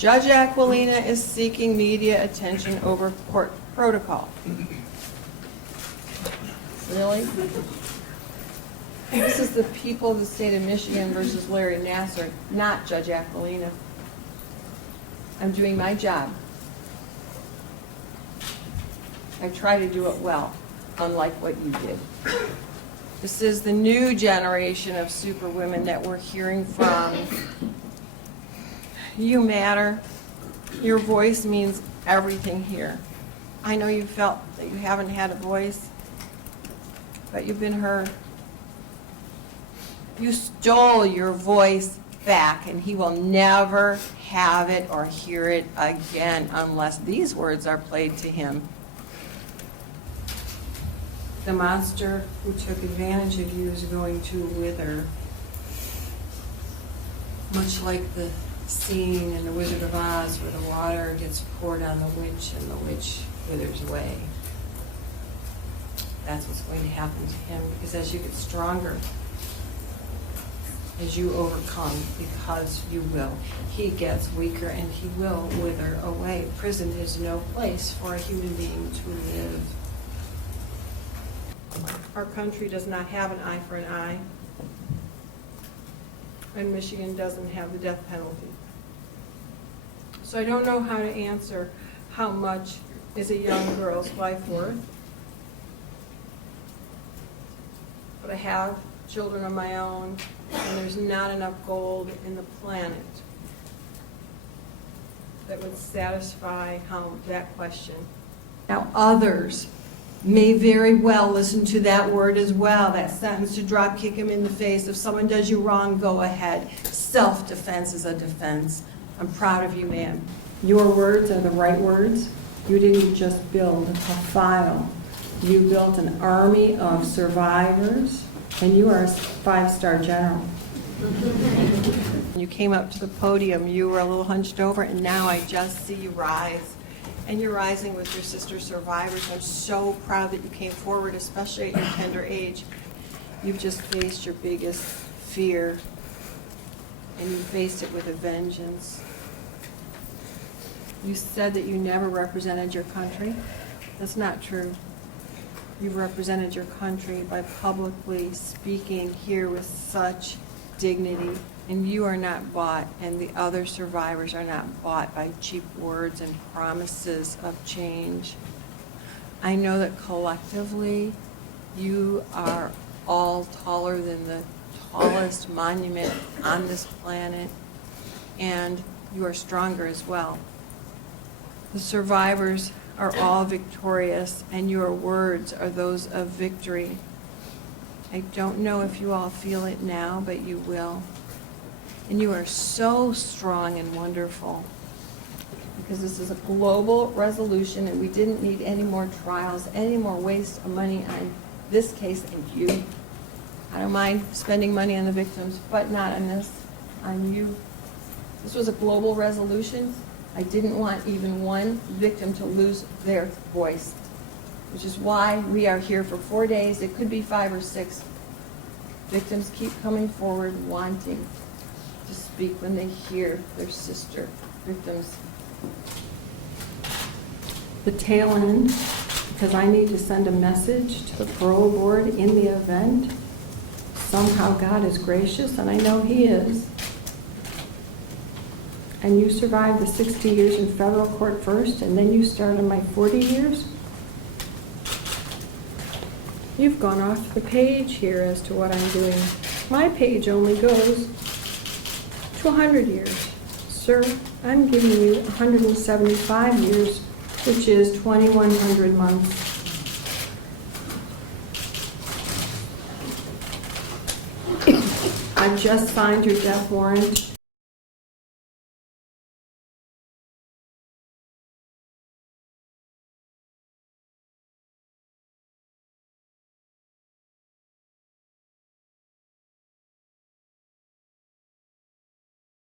Judge Aquilina is seeking media attention over court protocol. Really? This is the people of the state of Michigan versus Larry Nassar, not Judge Aquilina. I'm doing my job. I try to do it well, unlike what you did. This is the new generation of superwomen that we're hearing from. You matter. Your voice means everything here. I know you felt that you haven't had a voice, but you've been heard. You stole your voice back, and he will never have it or hear it again unless these words are played to him. The monster who took advantage of you is going to wither, much like the scene in The Wizard of Oz where the water gets poured on the witch and the witch withers away. That's what's going to happen to him, because as you get stronger, as you overcome, because you will, he gets weaker and he will wither away. Prison is no place for a human being to live. Our country does not have an eye for an eye, and Michigan doesn't have the death penalty. So I don't know how to answer how much is a young girl's life worth, but I have children of my own, and there's not enough gold in the planet that would satisfy that question. Now others may very well listen to that word as well, that sentence, to drop kick him in the face. If someone does you wrong, go ahead. Self-defense is a defense. I'm proud of you, man. Your words are the right words. You didn't just build a file. You built an army of survivors, and you are a 5-star general. You came up to the podium, you were a little hunched over, and now I just see you rise. And you're rising with your sister survivors. I'm so proud that you came forward, especially at your tender age. You've just faced your biggest fear, and you faced it with a vengeance. You said that you never represented your country. That's not true. You've represented your country by publicly speaking here with such dignity, and you are not bought, and the other survivors are not bought by cheap words and promises of change. I know that collectively you are all taller than the tallest monument on this planet, and you are stronger as well. The survivors are all victorious, and your words are those of victory. I don't know if you all feel it now, but you will. And you are so strong and wonderful, because this is a global resolution, and we didn't need any more trials, any more waste of money on this case and you. I don't mind spending money on the victims, but not on this, on you. This was a global resolution. I didn't want even one victim to lose their voice, which is why we are here for 4 days. It could be 5 or 6. Victims keep coming forward wanting to speak when they hear their sister victims. The tail end, because I need to send a message to the parole board in the event. Somehow God is gracious, and I know He is. And you survived the 60 years in federal court first, and then you started my 40 years. You've gone off the page here as to what I'm doing. My page only goes to 100 years. Sir, I'm giving you 175 years, which is 2,100 months. I just signed your death warrant.